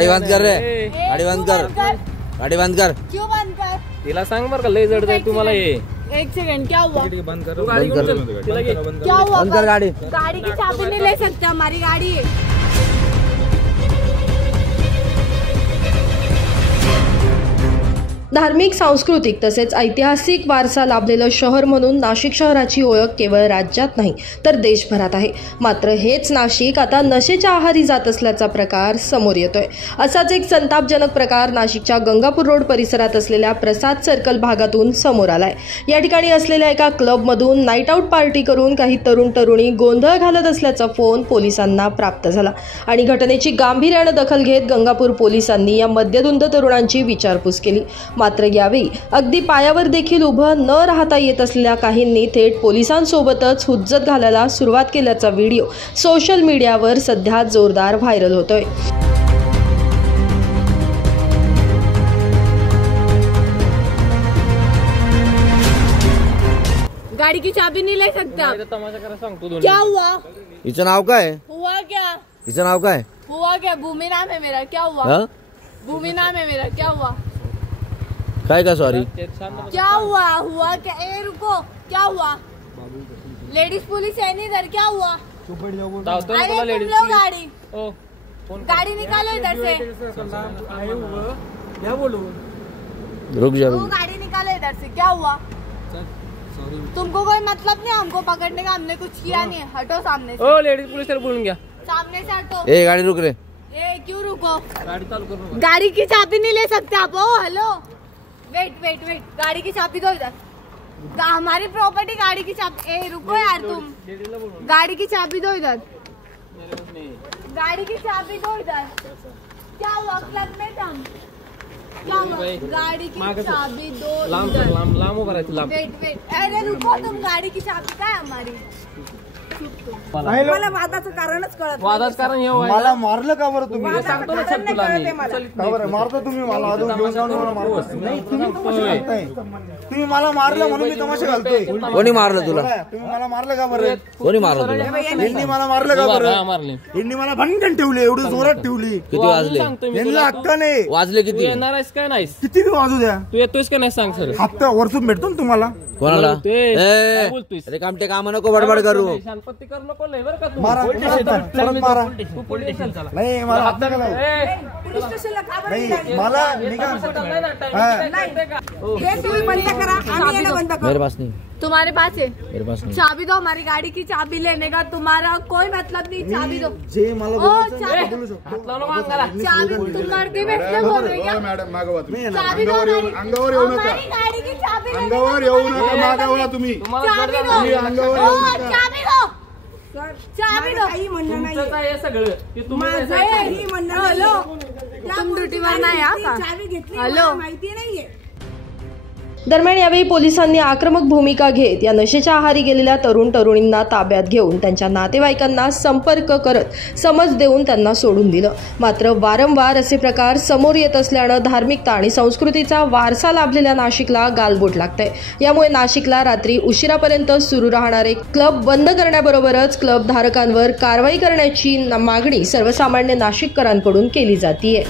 गाडी बंद कर रे, गाडी बंद कर, गाडी बंद कर. क्यों बंद कर? तिला सांग बरं का लय जड जाईल तुम्हाला हे. एक सेकंड, क्या हुआ? बंद कर. क्या हुआ? बंद कर गाड़ी. गाड़ी की चाबी नहीं ले सकते, हमारी गाड़ी है. धार्मिक, सांस्कृतिक तसेच ऐतिहासिक वारसा लाभलेलं शहर म्हणून नाशिक शहराची ओळख केवळ राज्यात नाही तर देशभरात आहे. मात्र हेच नाशिक आता नशेच्या आहारी जात असल्याचा प्रकार समोर येतोय. असाच एक संतापजनक प्रकार नाशिकच्या गंगापूर रोड परिसरात असलेल्या प्रसाद सर्कल भागातून समोर आलाय. या ठिकाणी असलेल्या एका क्लबमधून नाईट आऊट पार्टी करून काही तरुण तरुणी गोंधळ घालत असल्याचा फोन पोलिसांना प्राप्त झाला आणि घटनेची गांभीर्याने दखल घेत गंगापूर पोलिसांनी या मद्यधुंद तरुणांची विचारपूस केली. मात्र यावेळी अगदी पायावर देखील उभं न राहता येत असलेल्या काहींनी थेट पोलिसांसोबतच हुज्जत घालायला सुरुवात केल्याचा व्हिडिओ सोशल मीडियावर सध्या जोरदार व्हायरल होतोय. गाड़ी की चाबी नहीं ले सकते आप. तमाशा करा सांगतो दोन. क्या हुआ? हिचं नाव काय? हुआ क्या? हिचं नाव काय? हुआ क्या? भूमि नाम है मेरा. क्या हुआ? हाँ? भूमि नाम है मेरा. क्या हुआ? काय का सॉरी? क्या हुआ? हुआ क्या? ए रुको, क्या हुआ? लेडीज पुलिस है नहीं इधर. क्या हुआ? अरे तुम लोग गाड़ी गाड़ी निकालो इधर से. क्या बोलूं? रुक जा. वो गाड़ी निकालो इधर से. क्या हुआ? तुमको कोई मतलब नहीं हमको पकड़ने का. हमने कुछ किया नहीं है. हटो सामने से. ओ लेडीज पुलिस बोलून घ्या. सामने से हटो. ए गाड़ी रुक रे. ए क्यों रुको? गाडी चालू करू. गाड़ी की चाबी नहीं ले सकते आप. ओ हेलो, वेट वेट वेट. गाड़ी की चाबी दो इधर. हमारी प्रॉपर्टी गाड़ी की चाबी. ए रुको यार तुम. गाड़ी की चाबी दो इधर. गाड़ी की चाबी दो इधर. क्या हुआ? क्लब में थे हम. क्या हुआ? गाड़ी की चाबी दो इधर. लांब उभं राहायचं लांब. Wait wait. अरे रुको तुम. गाड़ी की चाबी काय हमारी? मला वादाचं कारणच कळत. वादाच कारण हे मला मारलं का बरं तुम्ही? सांगतो ना सर तुला मी. का बरं मारता तुम्ही मला? अजून घेऊन जाऊन मला मारता. नाही तुम्ही तमाशा घालताय. तुम्ही मला मारलं म्हणून मी तमाशा घालतोय. कोणी मारलं तुला? तुम्ही मला मारलं का बरं? कोणी मारलं तुला? यांनी मला मारलं का बरं? मारले. यांनी मला भंडण ठेवली. एवढी जोरात ठेवली. किती वाजले? यांना हक्क नाही. वाजले तू किती? येणार आहेस काय नाहीस? किती वाजू द्या. तू येतोयस का नाही सांग सर. हप्ता वरतून भेटतो ना तुम्हाला. कोणाला? काय बोलतोयस? अरे कामटे काम नको बडबड करू. शांतपत्ती करू नको लय बरं का तू. मारा परत मारा. तू पोलीस स्टेशन चला. नाही मला हप्ता केला. पोलीस स्टेशनला का बरं नाही मला निघा. हे तुम्ही बंद करा. आम्ही येणं बंद मेरे करू. पास नहीं. तुम्हारे पास है मेरे पास नहीं. चाबी दो. हमारी गाड़ी की चाबी लेने का तुम्हारा कोई मतलब नहीं. चाबी दो. जे मला ओ बोलायचं चाबी. आहे ते बोलू शकतो. हात लावू नको अंगाला. चाबी तुम लड़के बैठे बोल रहे क्या? मॅडम मागवा तुम्ही. चाबी दो. अंगावर येऊ नका. हमारी गाड़ी की चाबी लेने अंगावर येऊ नका. मागवा तुम्ही. तुम्हाला चाबी जड दो. तुम्ही अंगावर येऊ ओ, नका. चाबी दो. चाबी दो. तुमचंच आहे सगळं. ते तुम्ही हॅलो, तुम ड्युटीवर नाही आता. हॅलो. दरम्यान यावेळी पोलिसांनी आक्रमक भूमिका घेत या नशेच्या आहारी गेलेल्या तरुण तरुणींना ताब्यात घेऊन त्यांच्या नातेवाईकांना संपर्क करत समज देऊन त्यांना सोडून दिलं. मात्र वारंवार असे प्रकार समोर येत असल्यानं धार्मिकता आणि संस्कृतीचा वारसा लाभलेल्या नाशिकला गालबोट लागतंय. यामुळे नाशिकला रात्री उशिरापर्यंत सुरू राहणारे क्लब बंद करण्याबरोबरच क्लब धारकांवर कारवाई करण्याची मागणी सर्वसामान्य नाशिककरांकडून केली जातीये.